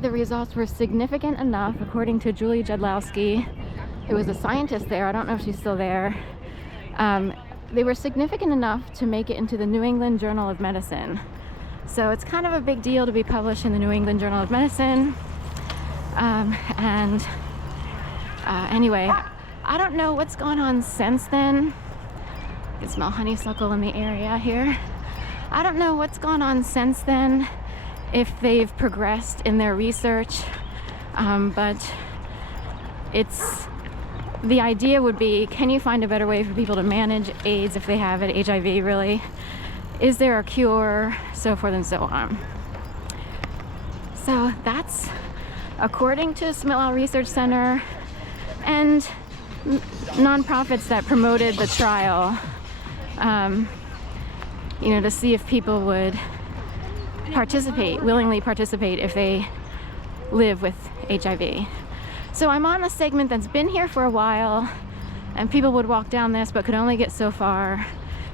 the results were significant enough, according to Julie Jedlowski, who was a scientist there. I don't know if she's still there. They were significant enough to make it into the New England Journal of Medicine. So it's kind of a big deal to be published in the New England Journal of Medicine. Anyway, I don't know what's gone on since then. You can smell honeysuckle in the area here. I don't know what's gone on since then, if they've progressed in their research, but the idea would be, can you find a better way for people to manage AIDS if they have it, HIV really? Is there a cure? So forth and so on. So that's according to Smitlau Research Center and nonprofits that promoted the trial, to see if people would willingly participate if they live with HIV. So I'm on a segment that's been here for a while, and people would walk down this but could only get so far.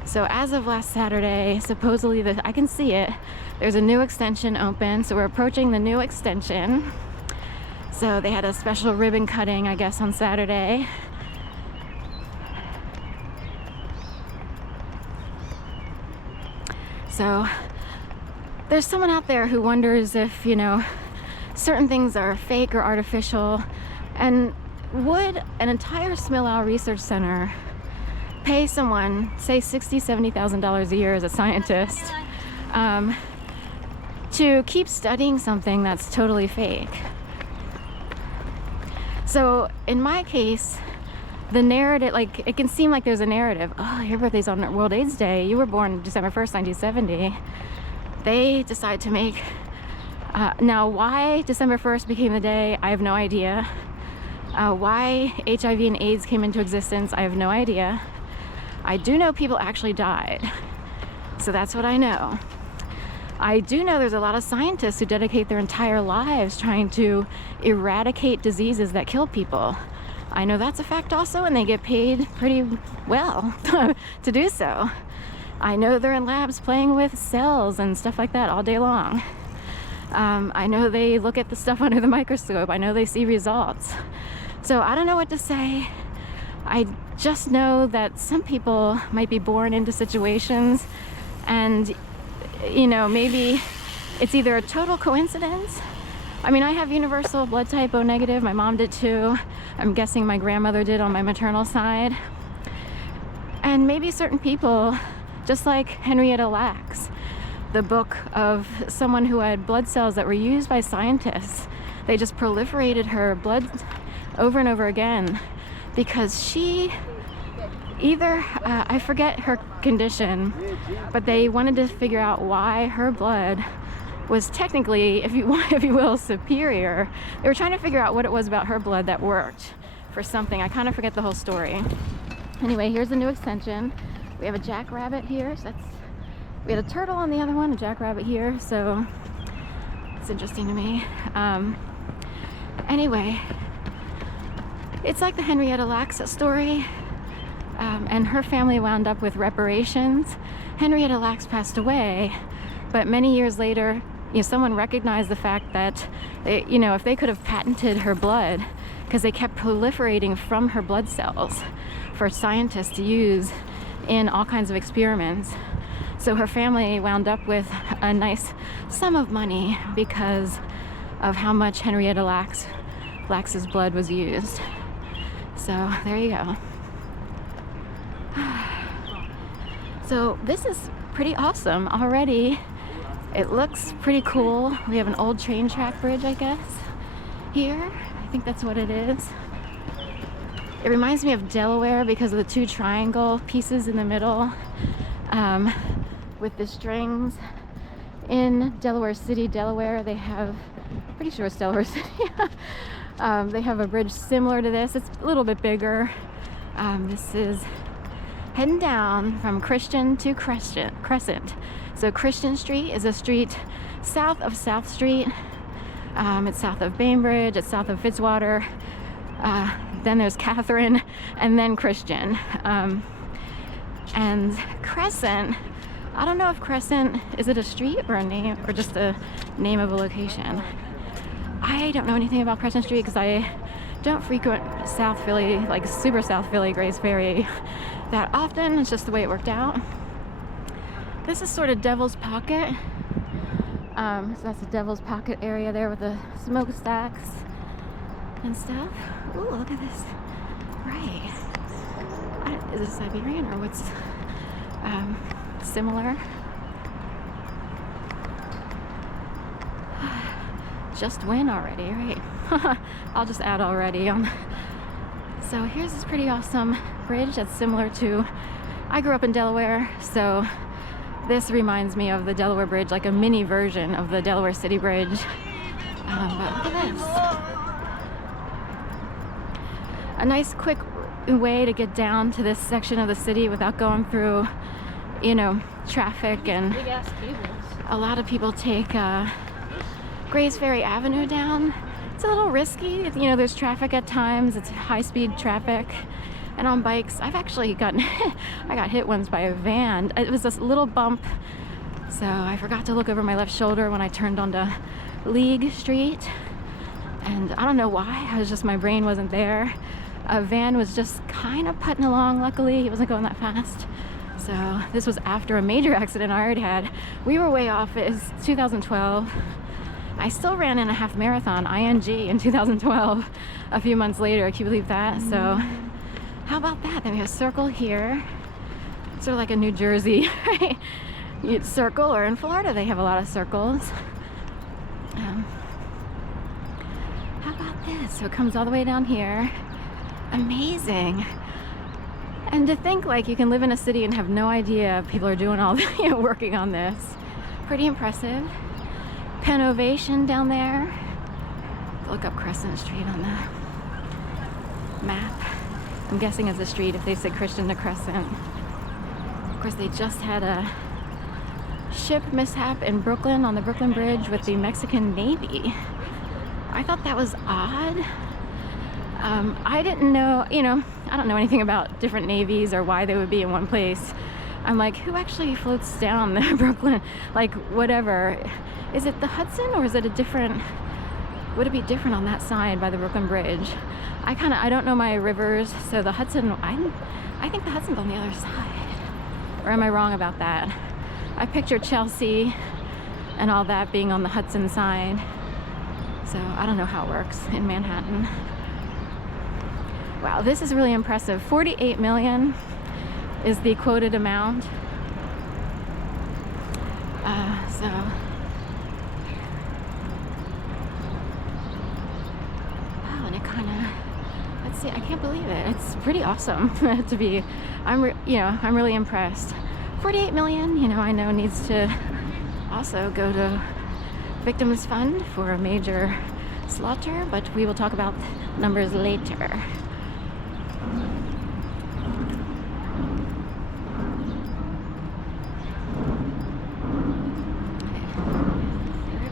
So as of last Saturday, supposedly I can see it, there's a new extension open, so we're approaching the new extension. So they had a special ribbon cutting, I guess, on Saturday. So there's someone out there who wonders if, certain things are fake or artificial, and would an entire Smitlau Research Center pay someone, say $60,000, $70,000 a year as a scientist, to keep studying something that's totally fake? So in my case, the narrative, it can seem like there's a narrative. Oh, your birthday's on World AIDS Day. You were born December 1st, 1970. They decide to make, now why December 1st became the day, I have no idea. Why HIV and AIDS came into existence, I have no idea. I do know people actually died. So that's what I know. I do know there's a lot of scientists who dedicate their entire lives trying to eradicate diseases that kill people. I know that's a fact also, and they get paid pretty well to do so. I know they're in labs playing with cells and stuff like that all day long. I know they look at the stuff under the microscope. I know they see results. So I don't know what to say. I just know that some people might be born into situations, and maybe it's either a total coincidence. I mean, I have universal blood type O negative. My mom did too. I'm guessing my grandmother did on my maternal side. And maybe certain people, just like Henrietta Lacks, the book of someone who had blood cells that were used by scientists. They just proliferated her blood over and over again because she either, I forget her condition, but they wanted to figure out why her blood was technically, if you will, superior. They were trying to figure out what it was about her blood that worked for something. I kind of forget the whole story. Anyway, here's the new extension. We have a jackrabbit here. So we had a turtle on the other one, a jackrabbit here. So it's interesting to me. Anyway, it's like the Henrietta Lacks story. And her family wound up with reparations. Henrietta Lacks passed away, but many years later, someone recognized the fact that if they could have patented her blood, because they kept proliferating from her blood cells for scientists to use in all kinds of experiments. So her family wound up with a nice sum of money because of how much Henrietta Lacks's blood was used. So there you go. So this is pretty awesome already. It looks pretty cool. We have an old train track bridge, I guess, here. I think that's what it is. It reminds me of Delaware because of the two triangle pieces in the middle, with the strings. In Delaware City, Delaware, they have, pretty sure it's Delaware City. They have a bridge similar to this. It's a little bit bigger. This is heading down from Christian to Crescent. So Christian Street is a street south of South Street. It's south of Bainbridge, it's south of Fitzwater. Then there's Catherine, and then Christian. And Crescent, I don't know if Crescent, is it a street or a name, or just a name of a location? I don't know anything about Crescent Street because I don't frequent South Philly, like super South Philly, Grays Ferry that often. It's just the way it worked out. This is sort of Devil's Pocket. So that's the Devil's Pocket area there with the smokestacks and stuff. Ooh, look at this. Right. Is it Siberian or what's similar? Just win already, right? I'll just add already on. So here's this pretty awesome bridge that's similar to, I grew up in Delaware, so this reminds me of the Delaware Bridge, like a mini version of the Delaware City Bridge. But look at this. A nice quick way to get down to this section of the city without going through, you know, traffic. And a lot of people take Grays Ferry Avenue down. It's a little risky, you know, there's traffic at times, it's high-speed traffic. And on bikes, I've actually gotten I got hit once by a van. It was this little bump, so I forgot to look over my left shoulder when I turned onto League Street. And I don't know why, my brain wasn't there. A van was just kind of putting along, luckily. He wasn't going that fast. So this was after a major accident I already had. We were way off. It was 2012. I still ran in a half marathon, ING, in 2012, a few months later. Can you believe that? So how about that? Then we have Circle here. Sort of like a New Jersey, right? Circle, or in Florida they have a lot of circles. How about this? So it comes all the way down here. Amazing. And to think like you can live in a city and have no idea people are doing all the, you know, working on this. Pretty impressive. Penn Ovation down there. Look up Crescent Street on the map. I'm guessing it's a street if they said Christian to Crescent. Of course, they just had a ship mishap in Brooklyn on the Brooklyn Bridge with the Mexican Navy. I thought that was odd. I didn't know, you know, I don't know anything about different navies or why they would be in one place. I'm like, who actually floats down the Brooklyn? Like, whatever. Is it the Hudson, or is it a different, would it be different on that side by the Brooklyn Bridge? I don't know my rivers, so the Hudson, I think the Hudson's on the other side. Or am I wrong about that? I picture Chelsea and all that being on the Hudson side. So I don't know how it works in Manhattan. Wow, this is really impressive. 48 million is the quoted amount. So let's see, I can't believe it. It's pretty awesome to be, I'm really impressed. 48 million, you know, I know needs to also go to Victims Fund for a major slaughter, but we will talk about numbers later.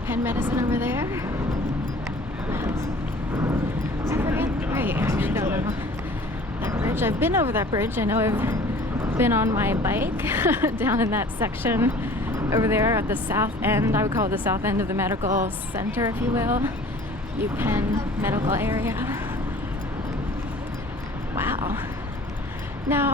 Penn Medicine over there. That bridge. I've been over that bridge. I know I've been on my bike down in that section over there at the south end. I would call it the south end of the medical center, if you will. UPenn medical area. Wow. Now